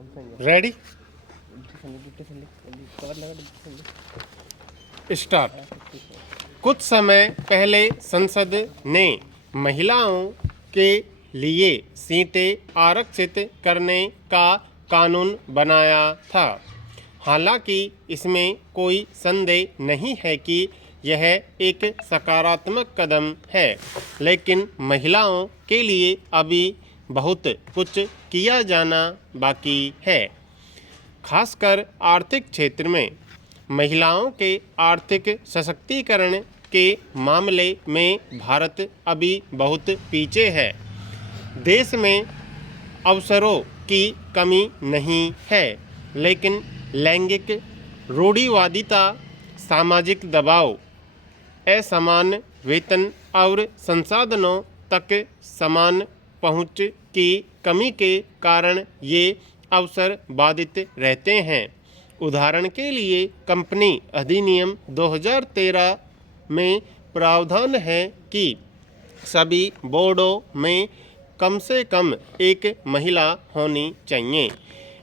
Ready start. कुछ समय पहले संसद ने महिलाओं के लिए सीटें आरक्षित करने का कानून बनाया था। हालांकि इसमें कोई संदेह नहीं है कि यह एक सकारात्मक कदम है, लेकिन महिलाओं के लिए अभी बहुत कुछ किया जाना बाकी है। खासकर आर्थिक क्षेत्र में महिलाओं के आर्थिक सशक्तिकरण के मामले में भारत अभी बहुत पीछे है। देश में अवसरों की कमी नहीं है, लेकिन लैंगिक रूढ़िवादिता, सामाजिक दबाव, असमान वेतन और संसाधनों तक समान पहुंच की कमी के कारण ये अवसर बाधित रहते हैं। उदाहरण के लिए कंपनी अधिनियम 2013 में प्रावधान है कि सभी बोर्डों में कम से कम एक महिला होनी चाहिए।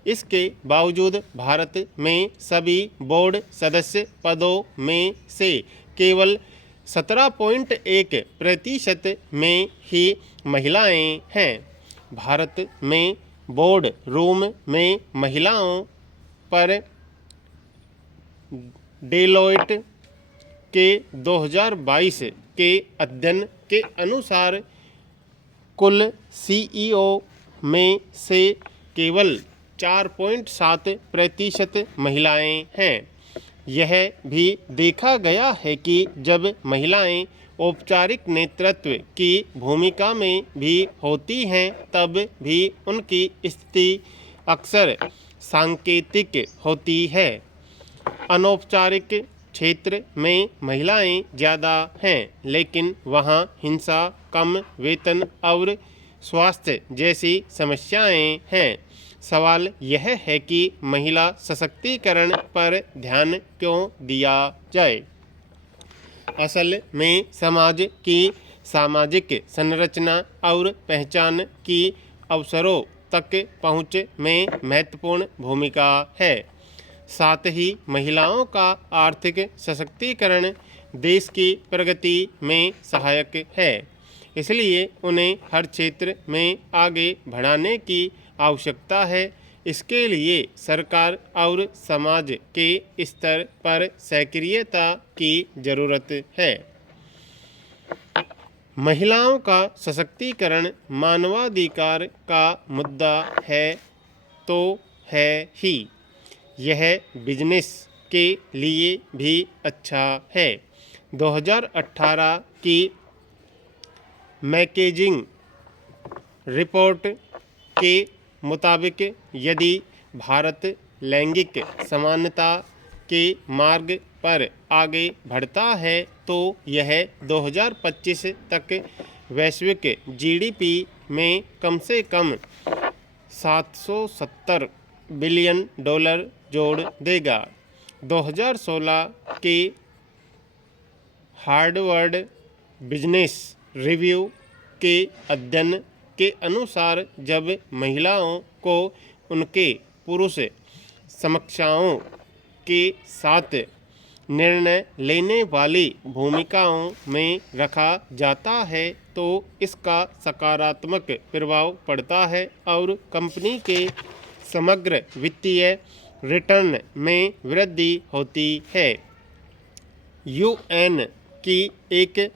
इसके बावजूद भारत में सभी बोर्ड सदस्य पदों में से केवल 17.1% में ही महिलाएं हैं। भारत में बोर्ड रूम में महिलाओं पर डेलोइट के 2022 के अध्ययन के अनुसार कुल सीईओ में से केवल 4.7% महिलाएं हैं। यह भी देखा गया है कि जब महिलाएं औपचारिक नेतृत्व की भूमिका में भी होती हैं, तब भी उनकी स्थिति अक्सर सांकेतिक होती है। अनौपचारिक क्षेत्र में महिलाएं ज़्यादा हैं, लेकिन वहां हिंसा, कम वेतन और स्वास्थ्य जैसी समस्याएं हैं। सवाल यह है कि महिला सशक्तिकरण पर ध्यान क्यों दिया जाए। असल में समाज की सामाजिक संरचना और पहचान की अवसरों तक पहुँच में महत्वपूर्ण भूमिका है। साथ ही महिलाओं का आर्थिक सशक्तिकरण देश की प्रगति में सहायक है। इसलिए उन्हें हर क्षेत्र में आगे बढ़ाने की आवश्यकता है। इसके लिए सरकार और समाज के स्तर पर सक्रियता की जरूरत है। महिलाओं का सशक्तिकरण मानवाधिकार का मुद्दा है तो है ही, यह बिजनेस के लिए भी अच्छा है। 2018 की मैकेजिंग रिपोर्ट के मुताबिक यदि भारत लैंगिक समानता के मार्ग पर आगे बढ़ता है तो यह 2025 तक वैश्विक जीडीपी में कम से कम $770 बिलियन जोड़ देगा। 2016 के हार्वर्ड बिजनेस रिव्यू के अध्ययन के अनुसार जब महिलाओं को उनके पुरुष समकक्षों के साथ निर्णय लेने वाली भूमिकाओं में रखा जाता है तो इसका सकारात्मक प्रभाव पड़ता है और कंपनी के समग्र वित्तीय रिटर्न में वृद्धि होती है। यूएन की एक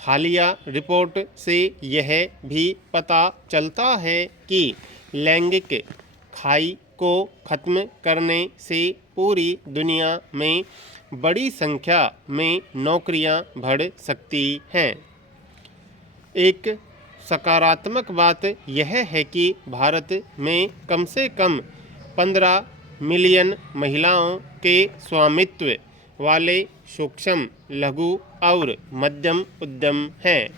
हालिया रिपोर्ट से यह भी पता चलता है कि लैंगिक खाई को खत्म करने से पूरी दुनिया में बड़ी संख्या में नौकरियां बढ़ सकती हैं। एक सकारात्मक बात यह है कि भारत में कम से कम 15 मिलियन महिलाओं के स्वामित्व वाले सूक्ष्म, लघु और मध्यम उद्यम हैं।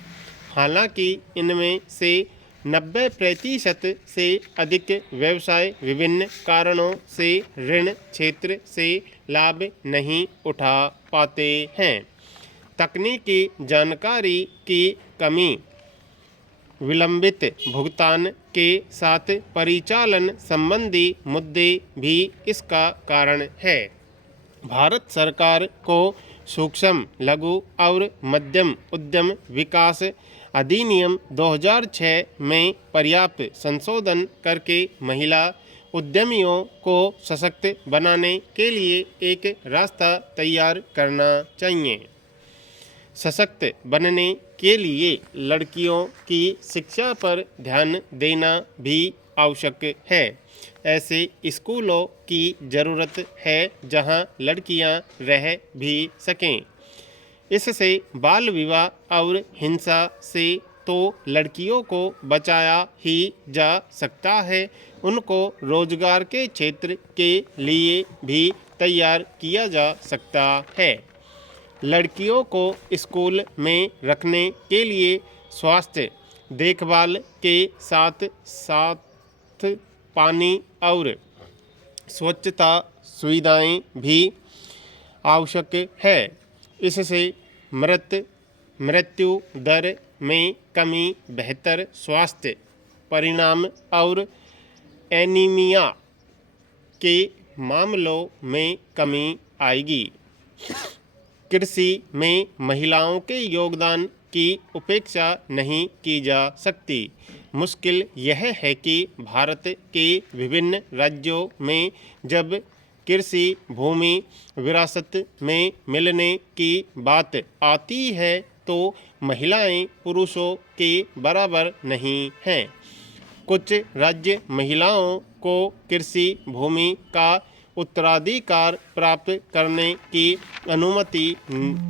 हालांकि इनमें से 90% से अधिक व्यवसाय विभिन्न कारणों से ऋण क्षेत्र से लाभ नहीं उठा पाते हैं। तकनीकी जानकारी की कमी, विलंबित भुगतान के साथ परिचालन संबंधी मुद्दे भी इसका कारण है। भारत सरकार को सूक्ष्म लघु और मध्यम उद्यम विकास अधिनियम 2006 में पर्याप्त संशोधन करके महिला उद्यमियों को सशक्त बनाने के लिए एक रास्ता तैयार करना चाहिए। सशक्त बनने के लिए लड़कियों की शिक्षा पर ध्यान देना भी आवश्यक है। ऐसे स्कूलों की ज़रूरत है जहां लड़कियां रह भी सकें। इससे बाल विवाह और हिंसा से तो लड़कियों को बचाया ही जा सकता है, उनको रोजगार के क्षेत्र के लिए भी तैयार किया जा सकता है। लड़कियों को स्कूल में रखने के लिए स्वास्थ्य देखभाल के साथ साथ पानी और स्वच्छता सुविधाएं भी आवश्यक है। इससे मृत्यु दर में कमी, बेहतर स्वास्थ्य परिणाम और एनीमिया के मामलों में कमी आएगी। कृषि में महिलाओं के योगदान की उपेक्षा नहीं की जा सकती। मुश्किल यह है कि भारत के विभिन्न राज्यों में जब कृषि भूमि विरासत में मिलने की बात आती है तो महिलाएं पुरुषों के बराबर नहीं हैं। कुछ राज्य महिलाओं को कृषि भूमि का उत्तराधिकार प्राप्त करने की अनुमति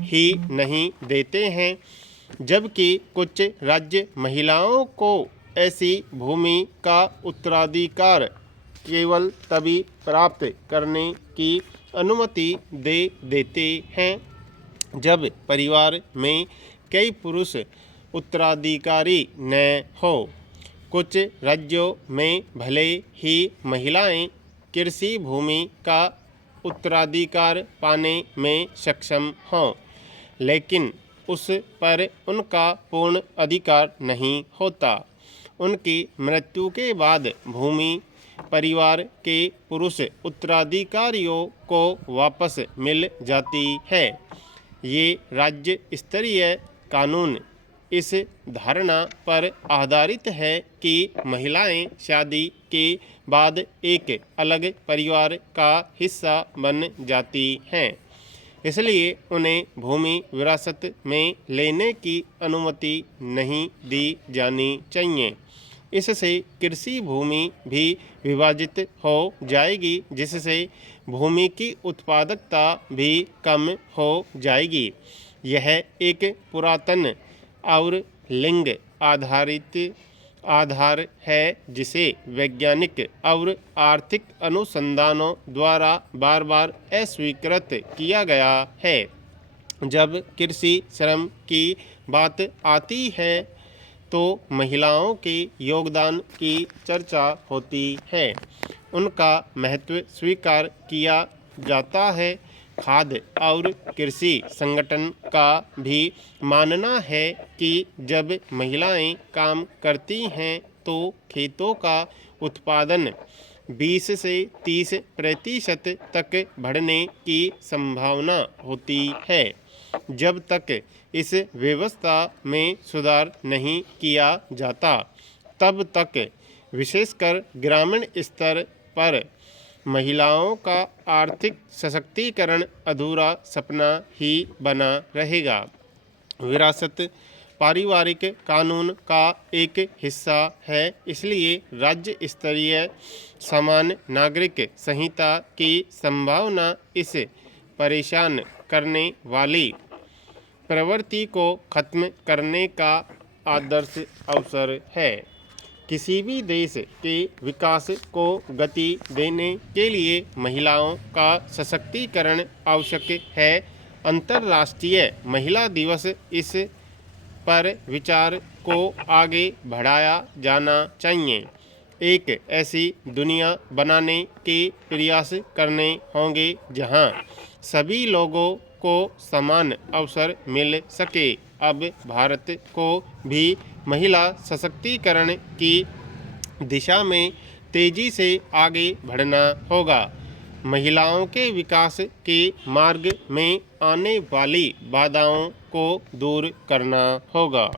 ही नहीं देते हैं, जबकि कुछ राज्य महिलाओं को ऐसी भूमि का उत्तराधिकार केवल तभी प्राप्त करने की अनुमति दे देते हैं जब परिवार में कई पुरुष उत्तराधिकारी न हो। कुछ राज्यों में भले ही महिलाएं कृषि भूमि का उत्तराधिकार पाने में सक्षम हों, लेकिन उस पर उनका पूर्ण अधिकार नहीं होता। उनकी मृत्यु के बाद भूमि परिवार के पुरुष उत्तराधिकारियों को वापस मिल जाती है। ये राज्य स्तरीय कानून इस धारणा पर आधारित है कि महिलाएं शादी के बाद एक अलग परिवार का हिस्सा बन जाती हैं, इसलिए उन्हें भूमि विरासत में लेने की अनुमति नहीं दी जानी चाहिए। इससे कृषि भूमि भी विभाजित हो जाएगी, जिससे भूमि की उत्पादकता भी कम हो जाएगी। यह एक पुरातन और लिंग आधारित आधार है जिसे वैज्ञानिक और आर्थिक अनुसंधानों द्वारा बार बार अस्वीकृत किया गया है। जब कृषि श्रम की बात आती है तो महिलाओं के योगदान की चर्चा होती है, उनका महत्व स्वीकार किया जाता है। खाद्य और कृषि संगठन का भी मानना है कि जब महिलाएं काम करती हैं तो खेतों का उत्पादन 20 से 30% तक बढ़ने की संभावना होती है। जब तक इस व्यवस्था में सुधार नहीं किया जाता, तब तक विशेषकर ग्रामीण स्तर पर महिलाओं का आर्थिक सशक्तिकरण अधूरा सपना ही बना रहेगा। विरासत पारिवारिक कानून का एक हिस्सा है, इसलिए राज्य स्तरीय समान नागरिक संहिता की संभावना इस परेशान करने वाली प्रवृत्ति को खत्म करने का आदर्श अवसर है। किसी भी देश के विकास को गति देने के लिए महिलाओं का सशक्तिकरण आवश्यक है। अंतर्राष्ट्रीय महिला दिवस इस पर विचार को आगे बढ़ाया जाना चाहिए। एक ऐसी दुनिया बनाने के प्रयास करने होंगे जहां सभी लोगों को समान अवसर मिल सके। अब भारत को भी महिला सशक्तिकरण की दिशा में तेजी से आगे बढ़ना होगा। महिलाओं के विकास के मार्ग में आने वाली बाधाओं को दूर करना होगा।